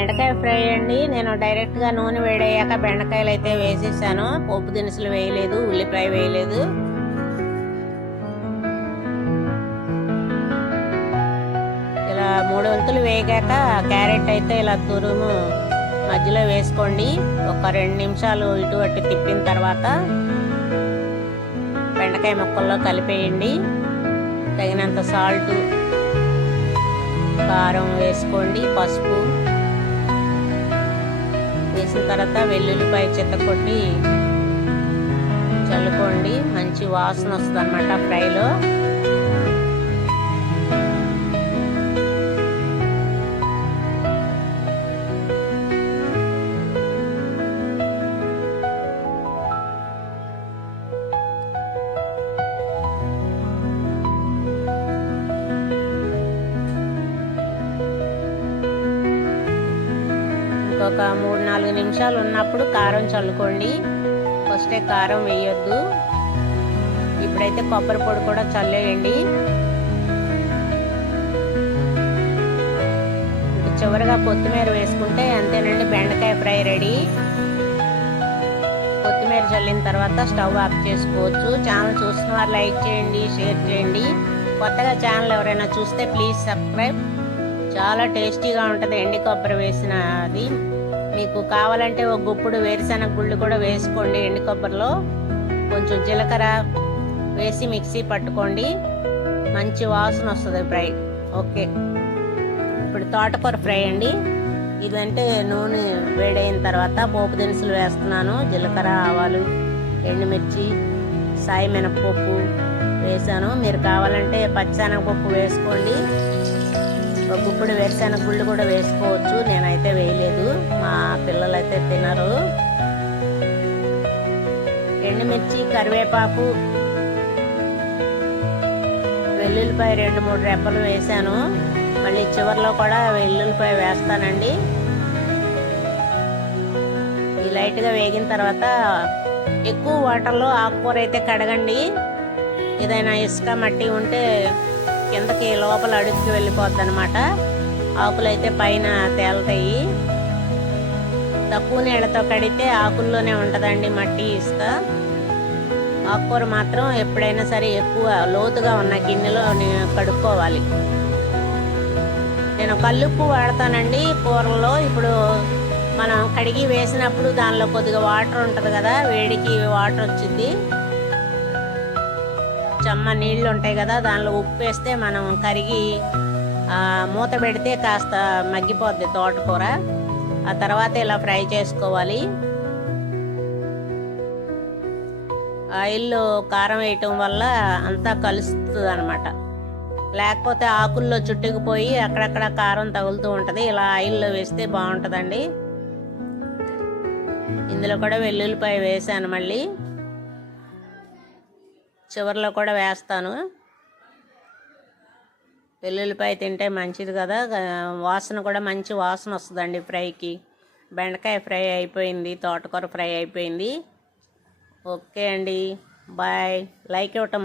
బెండకాయ ఫ్రై అండి. నేను డైరెక్ట్గా నూనె వేడయ్యాక బెండకాయలు అయితే వేసేసాను. పోపు దినుసులు వేయలేదు, ఉల్లిపాయ వేయలేదు. ఇలా 3 వంతులు వేగాక క్యారెట్ అయితే ఇలా తురుము మధ్యలో వేసుకోండి. ఒక 2 నిమిషాలు ఇటు అటు తిప్పిన తర్వాత బెండకాయ ముక్కల్లో కలిపేయండి. తగినంత సాల్ట్, కారం వేసుకోండి, పసుపు వేసిన తర్వాత వెల్లుల్లిపాయ చితకొట్టి చల్లుకోండి. మంచి వాసన వస్తుంది అన్నమాట ఫ్రైలో. ఒక 3-4 నిమిషాలు ఉన్నప్పుడు కారం చల్లుకోండి. ఫస్టే కారం వేయొద్దు. ఇప్పుడైతే కొబ్బరి పొడి కూడా చల్లేయండి. చివరిగా కొత్తిమీర వేసుకుంటే అంతేనండి, బెండకాయ ఫ్రై రెడీ. కొత్తిమీర చల్లిన తర్వాత స్టవ్ ఆఫ్ చేసుకోవచ్చు. ఛానల్ చూస్తున్న వారు లైక్ చేయండి, షేర్ చేయండి. కొత్తగా ఛానల్ ఎవరైనా చూస్తే ప్లీజ్ సబ్స్క్రైబ్. చాలా టేస్టీగా ఉంటుంది ఎండి కొబ్బరి వేసిన అది. మీకు కావాలంటే ఒక గుప్పుడు వేరుశనగ గుళ్ళు కూడా వేసుకోండి. ఎండి కొబ్బరిలో కొంచెం జీలకర్ర వేసి మిక్సీ పట్టుకోండి. మంచి వాసన వస్తుంది ఫ్రై. ఓకే, ఇప్పుడు తోటకూర ఫ్రై అండి. ఇదంటే నూనె వేడైన తర్వాత పోపు దినుసులు వేస్తున్నాను. జీలకర్ర, ఆవాలు, ఎండుమిర్చి, సాయి మినపప్పు వేసాను. మీరు కావాలంటే పచ్చిశనగపప్పు వేసుకోండి. ఒక గుప్పుడు వేరుశనగ గుళ్ళు కూడా వేసుకోవచ్చు. నేనైతే వేయలేదు, మా పిల్లలైతే తినరు. ఎండుమిర్చి, కరివేపాకు, వెల్లుల్లిపాయ 2-3 రెబ్బలు వేసాను. మళ్ళీ చివరిలో కూడా వెల్లుల్లిపాయ వేస్తానండి. ఈ లైట్గా వేగిన తర్వాత ఎక్కువ వాటర్లో ఆకుకూర అయితే కడగండి. ఏదైనా ఇసుక, మట్టి ఉంటే కిందకి లోపల అడుగుకి వెళ్ళిపోద్ది అనమాట. ఆకులు అయితే పైన తేలుతాయి. తక్కువ నీళ్ళతో కడిగితే ఆకుల్లోనే ఉంటుందండి మట్టి, ఇసుక. ఆకుకూర మాత్రం ఎప్పుడైనా సరే ఎక్కువ లోతుగా ఉన్న గిన్నెలో కడుక్కోవాలి. నేను కల్లుప్పు వాడతానండి కూరలో. ఇప్పుడు మనం కడిగి వేసినప్పుడు దానిలో కొద్దిగా వాటర్ ఉంటుంది కదా, వేడికి వాటర్ వచ్చింది, చెమ్మ నీళ్ళు ఉంటాయి కదా, దానిలో ఉప్పు వేస్తే మనం కరిగి మూత పెడితే కాస్త మగ్గిపోద్ది తోటకూర. ఆ తర్వాత ఇలా ఫ్రై చేసుకోవాలి. ఆయిల్లో కారం వేయటం వల్ల అంతా కలుస్తుంది అనమాట. లేకపోతే ఆకుల్లో చుట్టుకుపోయి అక్కడక్కడ కారం తగులుతూ ఉంటుంది. ఇలా ఆయిల్లో వేస్తే బాగుంటుందండి. ఇందులో కూడా వెల్లుల్లిపాయ వేసాను. మళ్ళీ చివరిలో కూడా వేస్తాను. వెల్లుల్లిపాయ తింటే మంచిది కదా, వాసన కూడా మంచి వాసన వస్తుందండి ఫ్రైకి. బెండకాయ ఫ్రై అయిపోయింది, తోటకూర ఫ్రై అయిపోయింది. ఓకే అండి, బాయ్. లైక్ ఇవ్వటం